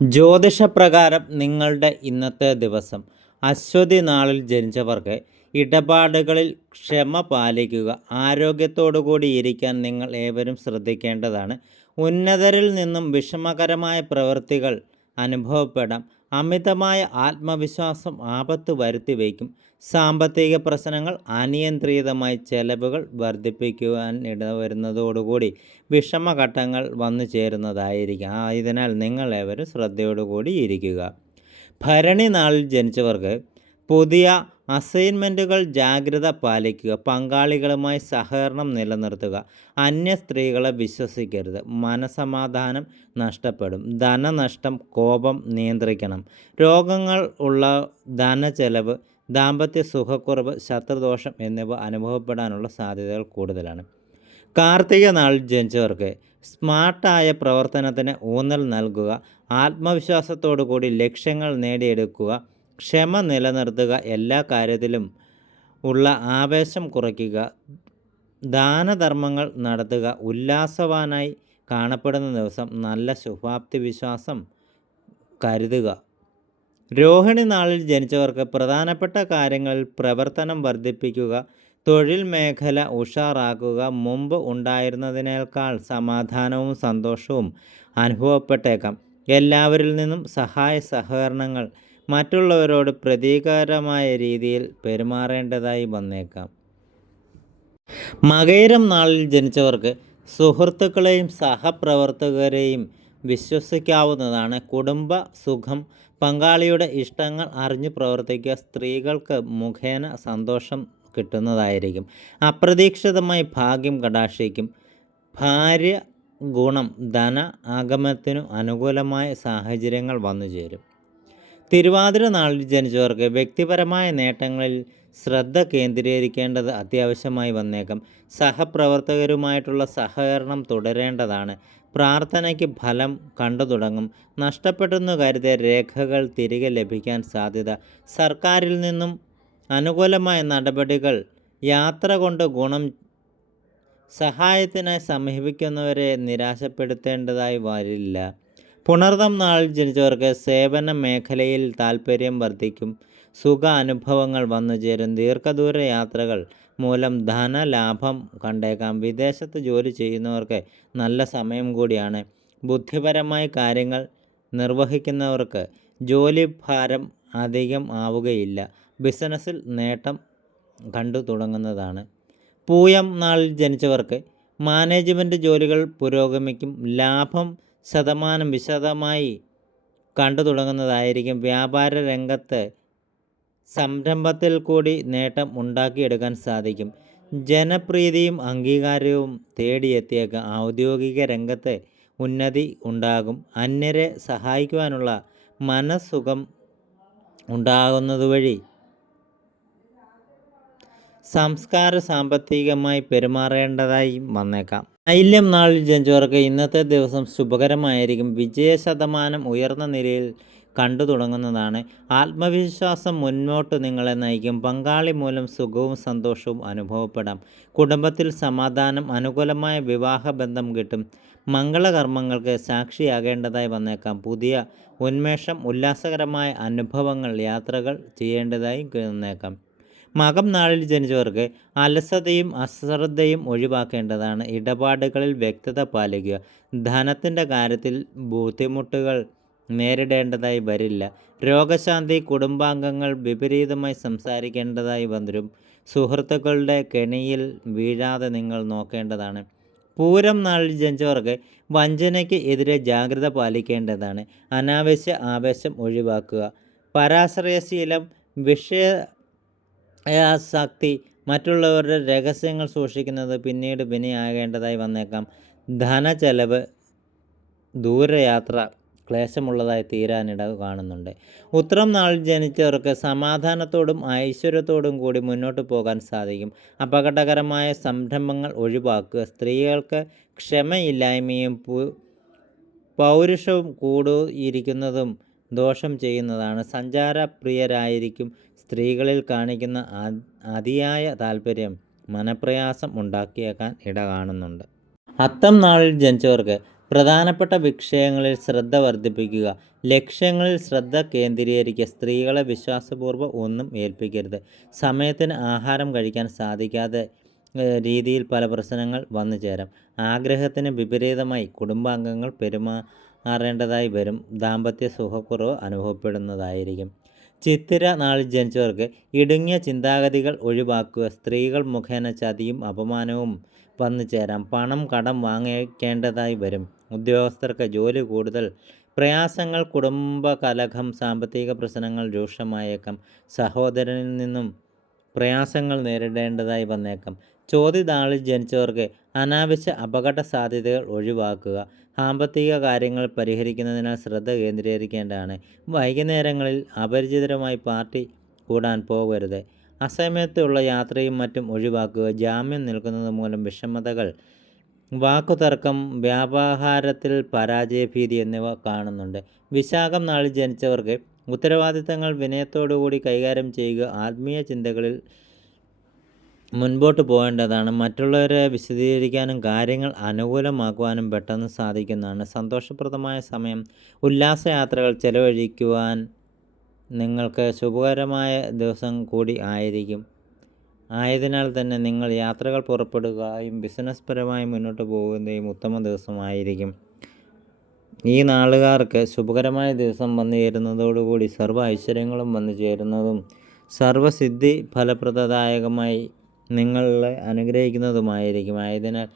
ജ്യോതിഷപ്രകാരം നിങ്ങളുടെ ഇന്നത്തെ ദിവസം അശ്വതി നാളിൽ ജനിച്ചവർക്ക് ഇടപാടുകളിൽ ക്ഷമ പാലിക്കുക ആരോഗ്യത്തോടു കൂടി ഇരിക്കാൻ നിങ്ങൾ ഏവരും ശ്രദ്ധിക്കേണ്ടതാണ്. ഉന്നതരിൽ നിന്നും വിഷമകരമായ പ്രവൃത്തികൾ അനുഭവപ്പെടാം. അമിതമായ ആത്മവിശ്വാസം ആപത്ത് വരുത്തി വയ്ക്കും. സാമ്പത്തിക പ്രശ്നങ്ങൾ അനിയന്ത്രിതമായി ചെലവുകൾ വർദ്ധിപ്പിക്കുവാൻ ഇടവരുന്നതോടുകൂടി വിഷമഘട്ടങ്ങൾ വന്നു ചേരുന്നതായിരിക്കും. ആയതിനാൽ നിങ്ങളേവരും ശ്രദ്ധയോടുകൂടി ഇരിക്കുക. ഭരണി നാളിൽ ജനിച്ചവർക്ക് പുതിയ അസൈൻമെന്റുകൾ ജാഗ്രത പാലിക്കുക പങ്കാളികളുമായി സഹകരണം നിലനിർത്തുക അന്യ സ്ത്രീകളെ വിശ്വസിക്കരുത് മനസമാധാനം നഷ്ടപ്പെടും ധനനഷ്ടം കോപം നിയന്ത്രിക്കണം. രോഗങ്ങൾ ഉള്ള ധനചെലവ് ദാമ്പത്യ സുഖക്കുറവ് ശത്രുദോഷം എന്നിവ അനുഭവപ്പെടാനുള്ള സാധ്യതകൾ കൂടുതലാണ്. കാർത്തിക നാളിൽ ജനിച്ചവർക്ക് സ്മാർട്ടായ പ്രവർത്തനത്തിന് ഊന്നൽ നൽകുക ആത്മവിശ്വാസത്തോടു കൂടി ലക്ഷ്യങ്ങൾ നേടിയെടുക്കുക ക്ഷമ നിലനിർത്തുക എല്ലാ കാര്യത്തിലും ഉള്ള ആവേശം കുറയ്ക്കുക. ദാനധർമ്മങ്ങൾ നടത്തുക ഉല്ലാസവാനായി കാണപ്പെടുന്ന ദിവസം നല്ല ശുഭാപ്തി വിശ്വാസം കരുതുക. രോഹിണി നാളിൽ ജനിച്ചവർക്ക് പ്രധാനപ്പെട്ട കാര്യങ്ങളിൽ പ്രവർത്തനം വർദ്ധിപ്പിക്കുക തൊഴിൽ മേഖല ഉഷാറാക്കുക മുമ്പ് ഉണ്ടായിരുന്നതിനേക്കാൾ സമാധാനവും സന്തോഷവും അനുഭവപ്പെട്ടേക്കാം. എല്ലാവരിൽ നിന്നും സഹായ സഹകരണങ്ങൾ മറ്റുള്ളവരോട് പ്രതീകാരമായ രീതിയിൽ പെരുമാറേണ്ടതായി വന്നേക്കാം. മകയിരം നാളിൽ ജനിച്ചവർക്ക് സുഹൃത്തുക്കളെയും സഹപ്രവർത്തകരെയും വിശ്വസിക്കാവുന്നതാണ് കുടുംബ സുഖം. പങ്കാളിയുടെ ഇഷ്ടങ്ങൾ അറിഞ്ഞു പ്രവർത്തിക്കുക സ്ത്രീകൾക്ക് മുഖേന സന്തോഷം കിട്ടുന്നതായിരിക്കും. അപ്രതീക്ഷിതമായി ഭാഗ്യം കടാക്ഷിക്കും. ഭാര്യ ഗുണം ധന ആഗമത്തിനു അനുകൂലമായ സാഹചര്യങ്ങൾ വന്നു ചേരും തിരുവാതിര നാളിൽ ജനിച്ചവർക്ക് വ്യക്തിപരമായ നേട്ടങ്ങളിൽ ശ്രദ്ധ കേന്ദ്രീകരിക്കേണ്ടത് അത്യാവശ്യമായി വന്നേക്കാം. സഹപ്രവർത്തകരുമായിട്ടുള്ള സഹകരണം തുടരേണ്ടതാണ്. പ്രാർത്ഥനയ്ക്ക് ഫലം കണ്ടു തുടങ്ങും. നഷ്ടപ്പെട്ടെന്ന് കരുതിയ രേഖകൾ തിരികെ ലഭിക്കാൻ സാധ്യത. സർക്കാരിൽ നിന്നും അനുകൂലമായ നടപടികൾ യാത്ര കൊണ്ട് ഗുണം സഹായത്തിനായി സമീപിക്കുന്നവരെ നിരാശപ്പെടുത്തേണ്ടതായി വരില്ല. പുണർദം നാൾ ജനിച്ചവർക്ക് സേവന മേഖലയിൽ താൽപ്പര്യം വർദ്ധിക്കും. സുഖ അനുഭവങ്ങൾ വന്നു ചേരും. ദീർഘദൂര യാത്രകൾ മൂലം ധനലാഭം കണ്ടേക്കാം. വിദേശത്ത് ജോലി ചെയ്യുന്നവർക്ക് നല്ല സമയം കൂടിയാണ്. ബുദ്ധിപരമായ കാര്യങ്ങൾ നിർവഹിക്കുന്നവർക്ക് ജോലി ഭാരം അധികം ആവുകയില്ല. ബിസിനസ്സിൽ നേട്ടം കണ്ടു തുടങ്ങുന്നതാണ്. പൂയം നാളിൽ ജനിച്ചവർക്ക് മാനേജ്മെന്റ് ജോലികൾ പുരോഗമിക്കും. ലാഭം ശതമാനം വിശദമായി കണ്ടു തുടങ്ങുന്നതായിരിക്കും. വ്യാപാര രംഗത്ത് സംരംഭത്തിൽ കൂടി നേട്ടം ഉണ്ടാക്കിയെടുക്കാൻ സാധിക്കും. ജനപ്രീതിയും അംഗീകാരവും തേടിയെത്തിയേക്ക് ഔദ്യോഗിക രംഗത്തെ ഉന്നതി ഉണ്ടാകും. അന്യരെ സഹായിക്കുവാനുള്ള മനസ്സുഖം ഉണ്ടാകുന്നതുവഴി സംസ്കാര സാമ്പത്തികമായി പെരുമാറേണ്ടതായി വന്നേക്കാം. ഐല്യം നാളിൽ ജനിച്ചവർക്ക് ഇന്നത്തെ ദിവസം ശുഭകരമായിരിക്കും. വിജയശതമാനം ഉയർന്ന നിലയിൽ കണ്ടു തുടങ്ങുന്നതാണ്. ആത്മവിശ്വാസം മുന്നോട്ട് നിങ്ങളെ നയിക്കും. പങ്കാളി മൂലം സുഖവും സന്തോഷവും അനുഭവപ്പെടാം. കുടുംബത്തിൽ സമാധാനം അനുകൂലമായ വിവാഹബന്ധം കിട്ടും. മംഗളകർമ്മങ്ങൾക്ക് സാക്ഷിയാകേണ്ടതായി വന്നേക്കാം. പുതിയ ഉന്മേഷം ഉല്ലാസകരമായ അനുഭവങ്ങൾ യാത്രകൾ ചെയ്യേണ്ടതായി വന്നേക്കാം. മകം നാളിൽ ജനിച്ചവർക്ക് അലസതയും അശ്രദ്ധയും ഒഴിവാക്കേണ്ടതാണ്. ഇടപാടുകളിൽ വ്യക്തത പാലിക്കുക. ധനത്തിന്റെ കാര്യത്തിൽ ബുദ്ധിമുട്ടുകൾ നേരിടേണ്ടതായി വരില്ല. രോഗശാന്തി കുടുംബാംഗങ്ങൾ വിപരീതമായി സംസാരിക്കേണ്ടതായി വരും. സുഹൃത്തുക്കളുടെ കെണിയിൽ വീഴാതെ നിങ്ങൾ നോക്കേണ്ടതാണ്. പൂരം നാളിൽ ജനിച്ചവർക്ക് വഞ്ചനയ്ക്ക് എതിരെ ജാഗ്രത പാലിക്കേണ്ടതാണ്. അനാവശ്യ ആവേശം ഒഴിവാക്കുക. പരാശ്രയശീലം വിഷയ ആസക്തി മറ്റുള്ളവരുടെ രഹസ്യങ്ങൾ സൂക്ഷിക്കുന്നത് പിന്നീട് വിനയാകേണ്ടതായി വന്നേക്കാം. ധനച്ചെലവ് ദൂരയാത്ര ക്ലേശമുള്ളതായി തീരാനിട കാണുന്നുണ്ട്. ഉത്രം നാൾ ജനിച്ചവർക്ക് സമാധാനത്തോടും ഐശ്വര്യത്തോടും കൂടി മുന്നോട്ട് പോകാൻ സാധിക്കും. അപകടകരമായ സംരംഭങ്ങൾ ഒഴിവാക്കുക സ്ത്രീകൾക്ക് ക്ഷമയില്ലായ്മയും പൗരുഷവും കൂടിയിരിക്കുന്നതും ദോഷം ചെയ്യുന്നതാണ്. സഞ്ചാരപ്രിയരായിരിക്കും സ്ത്രീകളിൽ കാണിക്കുന്ന അതിയായ താല്പര്യം മനപ്രയാസം ഉണ്ടാക്കിയേക്കാൻ ഇട കാണുന്നുണ്ട്. അത്തം നാളിൽ ജനിച്ചവർക്ക് പ്രധാനപ്പെട്ട വിഷയങ്ങളിൽ ശ്രദ്ധ വർദ്ധിപ്പിക്കുക ലക്ഷ്യങ്ങളിൽ ശ്രദ്ധ കേന്ദ്രീകരിക്കുക സ്ത്രീകളെ വിശ്വാസപൂർവം ഒന്നും ഏൽപ്പിക്കരുത്. സമയത്തിന് ആഹാരം കഴിക്കാൻ സാധിക്കാതെ രീതിയിൽ പല പ്രശ്നങ്ങൾ വന്നു ചേരാം. ആഗ്രഹത്തിന് വിപരീതമായി കുടുംബാംഗങ്ങൾ പെരുമാറേണ്ടതായി വരും. ദാമ്പത്യ സുഖക്കുറവ് അനുഭവപ്പെടുന്നതായിരിക്കും. ചിത്തിര നാളിൽ ജനിച്ചവർക്ക് ഇടുങ്ങിയ ചിന്താഗതികൾ ഒഴിവാക്കുക സ്ത്രീകൾ മുഖേന ചതിയും അപമാനവും വന്നു ചേരാം പണം കടം വാങ്ങിക്കേണ്ടതായി വരും. ഉദ്യോഗസ്ഥർക്ക് ജോലി കൂടുതൽ പ്രയാസങ്ങൾ കുടുംബ കലഹം സാമ്പത്തിക പ്രശ്നങ്ങൾ രൂക്ഷമായേക്കാം. സഹോദരനിൽ നിന്നും പ്രയാസങ്ങൾ നേരിടേണ്ടതായി വന്നേക്കാം. ചോദ്യനാളിൽ ജനിച്ചവർക്ക് അനാവശ്യ അപകട സാധ്യതകൾ ഒഴിവാക്കുക സാമ്പത്തിക കാര്യങ്ങൾ പരിഹരിക്കുന്നതിനാൽ ശ്രദ്ധ കേന്ദ്രീകരിക്കേണ്ടതാണ്. വൈകുന്നേരങ്ങളിൽ അപരിചിതരുമായി പാർട്ടി കൂടാൻ പോകരുത്. അസമയത്തുള്ള യാത്രയും മറ്റും ഒഴിവാക്കുക. ജാമ്യം നിൽക്കുന്നത് മൂലം വിഷമതകൾ വാക്കുതർക്കം വ്യാപാരത്തിൽ പരാജയഭീതി എന്നിവ കാണുന്നുണ്ട്. വിശാഖം നാളിൽ ജനിച്ചവർക്ക് ഉത്തരവാദിത്തങ്ങൾ വിനയത്തോടുകൂടി കൈകാര്യം ചെയ്യുക ആത്മീയ ചിന്തകളിൽ മുൻപോട്ട് പോകേണ്ടതാണ്. മറ്റുള്ളവരെ വിശദീകരിക്കാനും കാര്യങ്ങൾ അനുകൂലമാക്കുവാനും പെട്ടെന്ന് സാധിക്കുന്നതാണ്. സന്തോഷപ്രദമായ സമയം ഉല്ലാസയാത്രകൾ ചെലവഴിക്കുവാൻ നിങ്ങൾക്ക് ശുഭകരമായ ദിവസം കൂടി ആയിരിക്കും. ആയതിനാൽ തന്നെ നിങ്ങൾ യാത്രകൾ പുറപ്പെടുകയും ബിസിനസ് പരമായി മുന്നോട്ട് പോകുന്നതും ഉത്തമ ദിവസമായിരിക്കും. ഈ നാളുകാർക്ക് ശുഭകരമായ ദിവസം വന്നു ചേരുന്നതോടുകൂടി സർവ ഐശ്വര്യങ്ങളും വന്നു ചേരുന്നതും സർവസിദ്ധി ഫലപ്രദദായകമായി നിങ്ങളെ അനുഗ്രഹിക്കുന്നതുമായിരിക്കും. ആയതിനാൽ